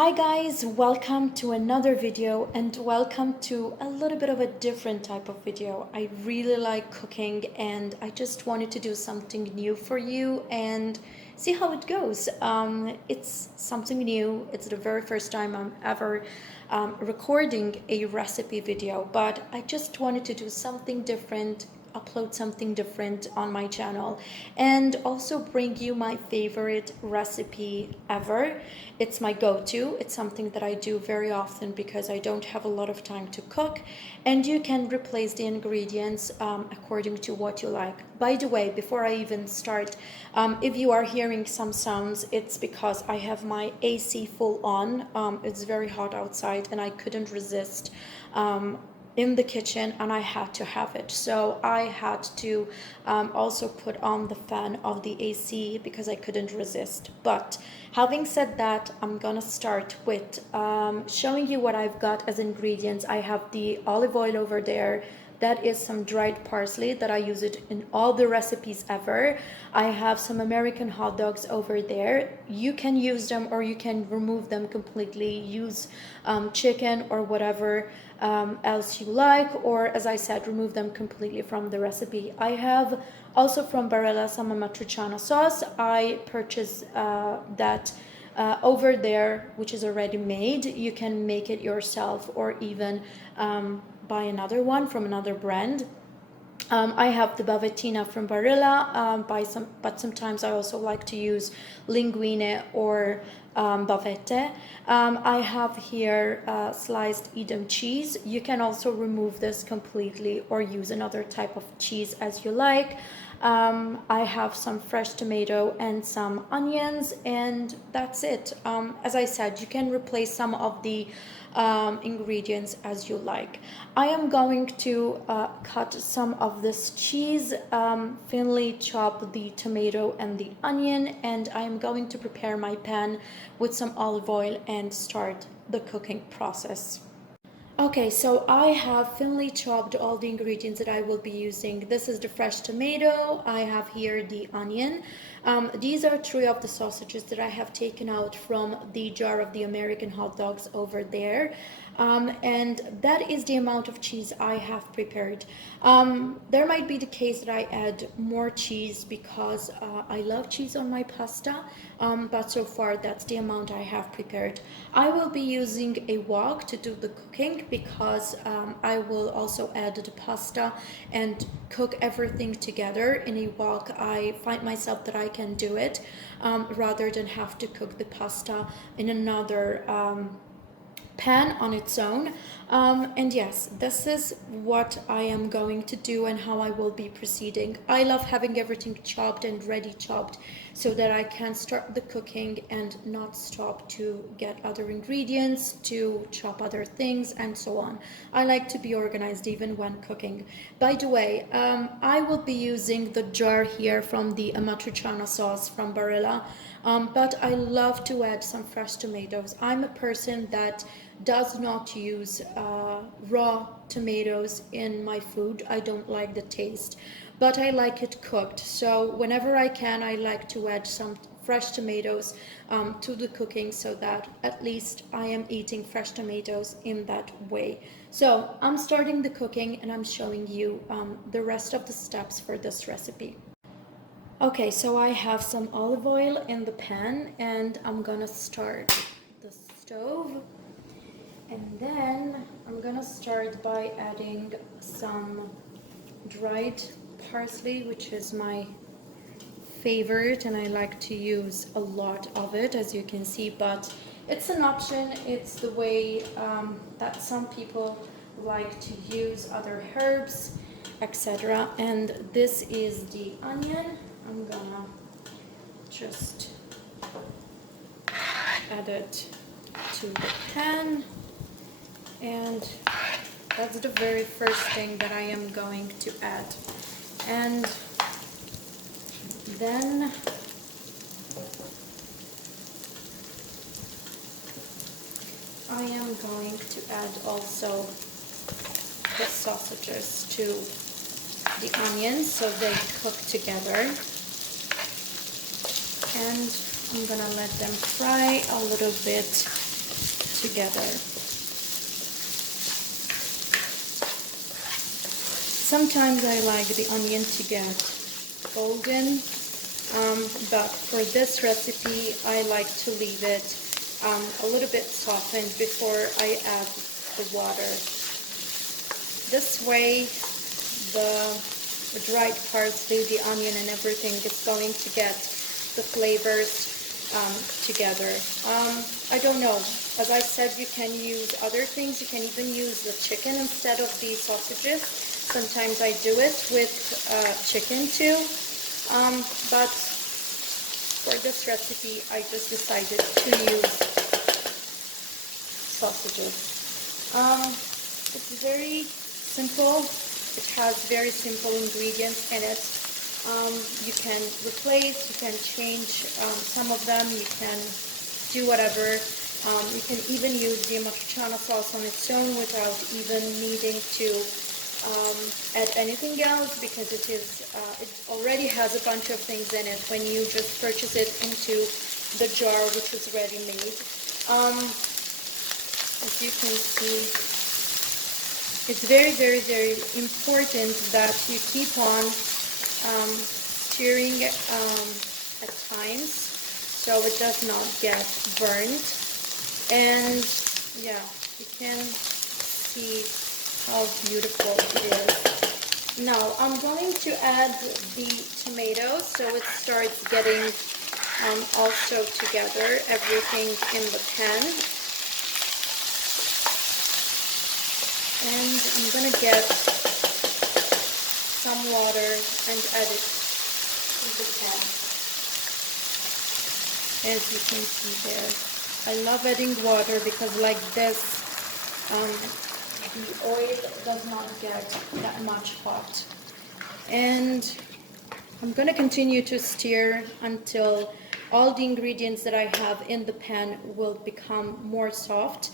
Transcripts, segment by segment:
Hi guys, welcome to another video and welcome to a little bit of a different type of video. I really like cooking and I just wanted to do something new for you and see how it goes. It's something new. It's the very first time I'm ever recording a recipe video, but I just wanted to do something different, upload something different on my channel, and also bring you my favorite recipe ever. It's my go-to. It's something that I do very often because I don't have a lot of time to cook, and you can replace the ingredients according to what you like. By the way, before I even start, if you are hearing some sounds, it's because I have my AC full on. It's very hot outside and I couldn't resist in the kitchen and I had to have it. So I had to also put on the fan of the AC because I couldn't resist. But having said that, I'm gonna start with showing you what I've got as ingredients. I have the olive oil over there. That is some dried parsley that I use it in all the recipes ever. I have some American hot dogs over there. You can use them or you can remove them completely. Use chicken or whatever else you like, or as I said, remove them completely from the recipe. I have also from Barilla some amatriciana sauce. I purchased that over there, which is already made. You can make it yourself or even buy another one from another brand. I have the Bavettina from Barilla, but sometimes I also like to use linguine or bavette. I have here sliced Edam cheese. You can also remove this completely or use another type of cheese as you like. I have some fresh tomato and some onions, and that's it. As I said, you can replace some of the ingredients as you like. I am going to cut some of this cheese, thinly chop the tomato and the onion, and I am going to prepare my pan with some olive oil and start the cooking process. Okay, so I have thinly chopped all the ingredients that I will be using. This is the fresh tomato. I have here the onion. These are 3 of the sausages that I have taken out from the jar of the American hot dogs over there. And that is the amount of cheese I have prepared. There might be the case that I add more cheese because I love cheese on my pasta, but so far that's the amount I have prepared. I will be using a wok to do the cooking because I will also add the pasta and cook everything together in a wok. I find myself that I can do it rather than have to cook the pasta in another pan on its own. And yes, this is what I am going to do and how I will be proceeding. I love having everything chopped and ready chopped so that I can start the cooking and not stop to get other ingredients, to chop other things, and so on. I like to be organized even when cooking. By the way, I will be using the jar here from the amatriciana sauce from Barilla, but I love to add some fresh tomatoes. I'm a person that does not use raw tomatoes in my food. I don't like the taste, but I like it cooked. So whenever I can, I like to add some fresh tomatoes to the cooking so that at least I am eating fresh tomatoes in that way. So I'm starting the cooking and I'm showing you the rest of the steps for this recipe. Okay, so I have some olive oil in the pan and I'm gonna start the stove. And then I'm gonna start by adding some dried parsley, which is my favorite and I like to use a lot of it, as you can see, but it's an option. It's the way that some people like to use other herbs, etc. And this is the onion. I'm gonna just add it to the pan. And that's the very first thing that I am going to add. And then I am going to add also the sausages to the onions so they cook together. And I'm gonna let them fry a little bit together. Sometimes I like the onion to get golden, but for this recipe I like to leave it a little bit softened before I add the water. This way the dried parsley, the onion and everything is going to get the flavors together. I don't know, as I said, you can use other things. You can even use the chicken instead of the sausages. Sometimes I do it with chicken too, but for this recipe I just decided to use sausages. It's very simple. It has very simple ingredients in it. You can replace, you can change some of them, you can do whatever. You can even use the amatriciana sauce on its own without even needing to add anything else, because it already has a bunch of things in it when you just purchase it into the jar, which is ready made. As you can see, it's very, very, very important that you keep on stirring at times so it does not get burned. And yeah, you can see how beautiful it is. Now I'm going to add the tomatoes so it starts getting also together, everything in the pan. And I'm going to get some water and add it to the pan. As you can see there, I love adding water because like this, the oil does not get that much hot. And I'm going to continue to stir until all the ingredients that I have in the pan will become more soft.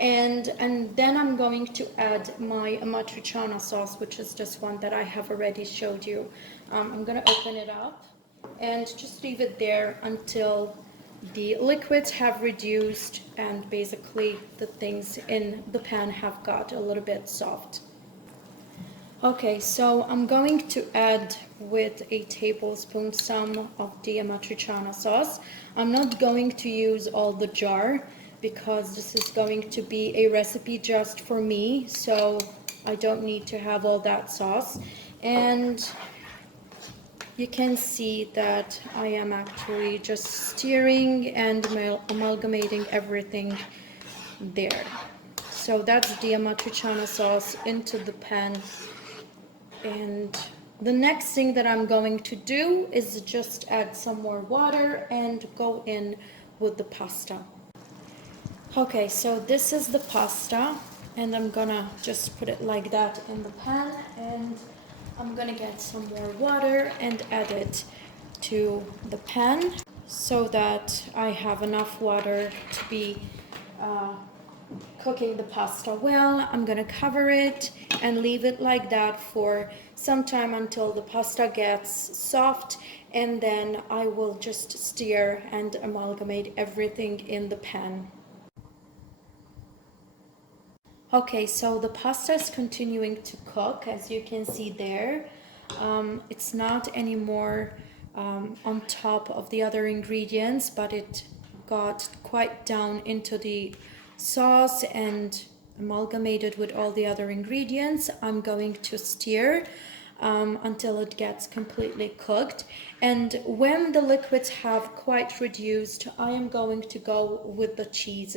And then I'm going to add my amatriciana sauce, which is this one that I have already showed you. I'm going to open it up and just leave it there until the liquids have reduced and basically the things in the pan have got a little bit soft. Okay, so I'm going to add with a tablespoon some of the amatriciana sauce. I'm not going to use all the jar because this is going to be a recipe just for me, so I don't need to have all that sauce. And you can see that I am actually just stirring and amalgamating everything there. So that's the amatriciana sauce into the pan. And the next thing that I'm going to do is just add some more water and go in with the pasta. Okay, so this is the pasta, and I'm gonna just put it like that in the pan, and I'm gonna get some more water and add it to the pan so that I have enough water to be cooking the pasta well. I'm gonna cover it and leave it like that for some time until the pasta gets soft, and then I will just stir and amalgamate everything in the pan. Okay, so the pasta is continuing to cook, as you can see there. It's not anymore on top of the other ingredients, but it got quite down into the sauce and amalgamated with all the other ingredients. I'm going to stir until it gets completely cooked. And when the liquids have quite reduced, I am going to go with the cheese.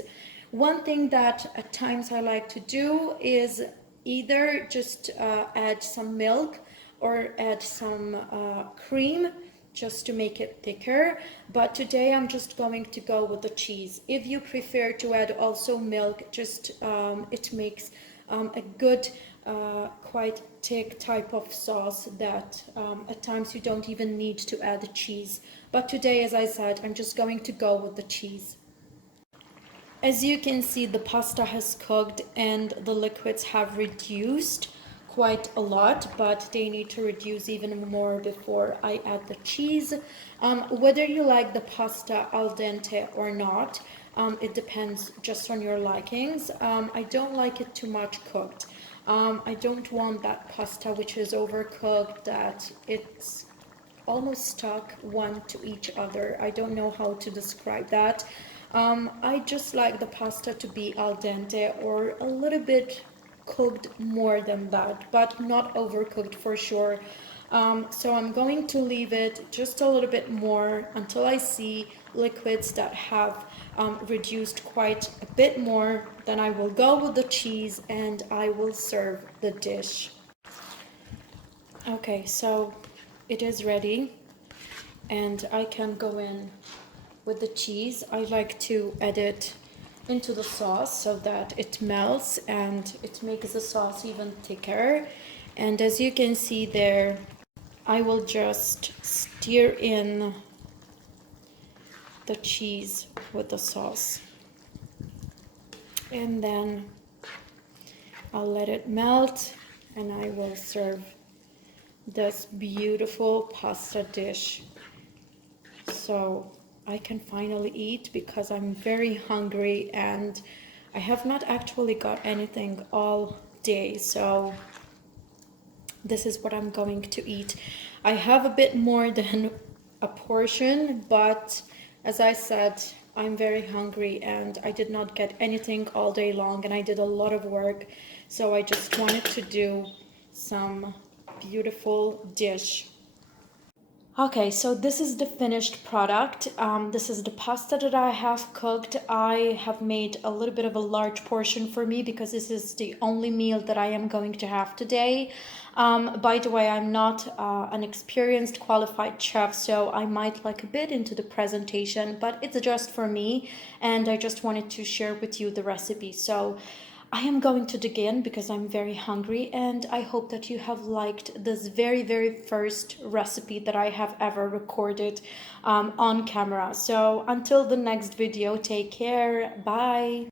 One thing that at times I like to do is either just add some milk or add some cream just to make it thicker, but today I'm just going to go with the cheese. If you prefer to add also milk, just it makes a good quite thick type of sauce that at times you don't even need to add cheese. But today, as I said, I'm just going to go with the cheese. As you can see, the pasta has cooked and the liquids have reduced quite a lot, but they need to reduce even more before I add the cheese. Whether you like the pasta al dente or not, it depends just on your likings. I don't like it too much cooked. I don't want that pasta which is overcooked, that it's almost stuck one to each other. I don't know how to describe that. I just like the pasta to be al dente or a little bit cooked more than that, but not overcooked for sure. So I'm going to leave it just a little bit more until I see liquids that have reduced quite a bit more. Then I will go with the cheese and I will serve the dish. Okay, so it is ready and I can go in with the cheese. I like to add it into the sauce so that it melts and it makes the sauce even thicker. And as you can see there, I will just stir in the cheese with the sauce. And then I'll let it melt and I will serve this beautiful pasta dish. So I can finally eat because I'm very hungry and I have not actually got anything all day. So this is what I'm going to eat. I have a bit more than a portion, but as I said, I'm very hungry and I did not get anything all day long and I did a lot of work. So I just wanted to do some beautiful dish. Okay, so this is the finished product. This is the pasta that I have cooked. I have made a little bit of a large portion for me because this is the only meal that I am going to have today. By the way, I'm not an experienced qualified chef, so I might like a bit into the presentation, but it's just for me and I just wanted to share with you the recipe. So I am going to dig in because I'm very hungry and I hope that you have liked this very first recipe that I have ever recorded on camera. So until the next video, take care. Bye.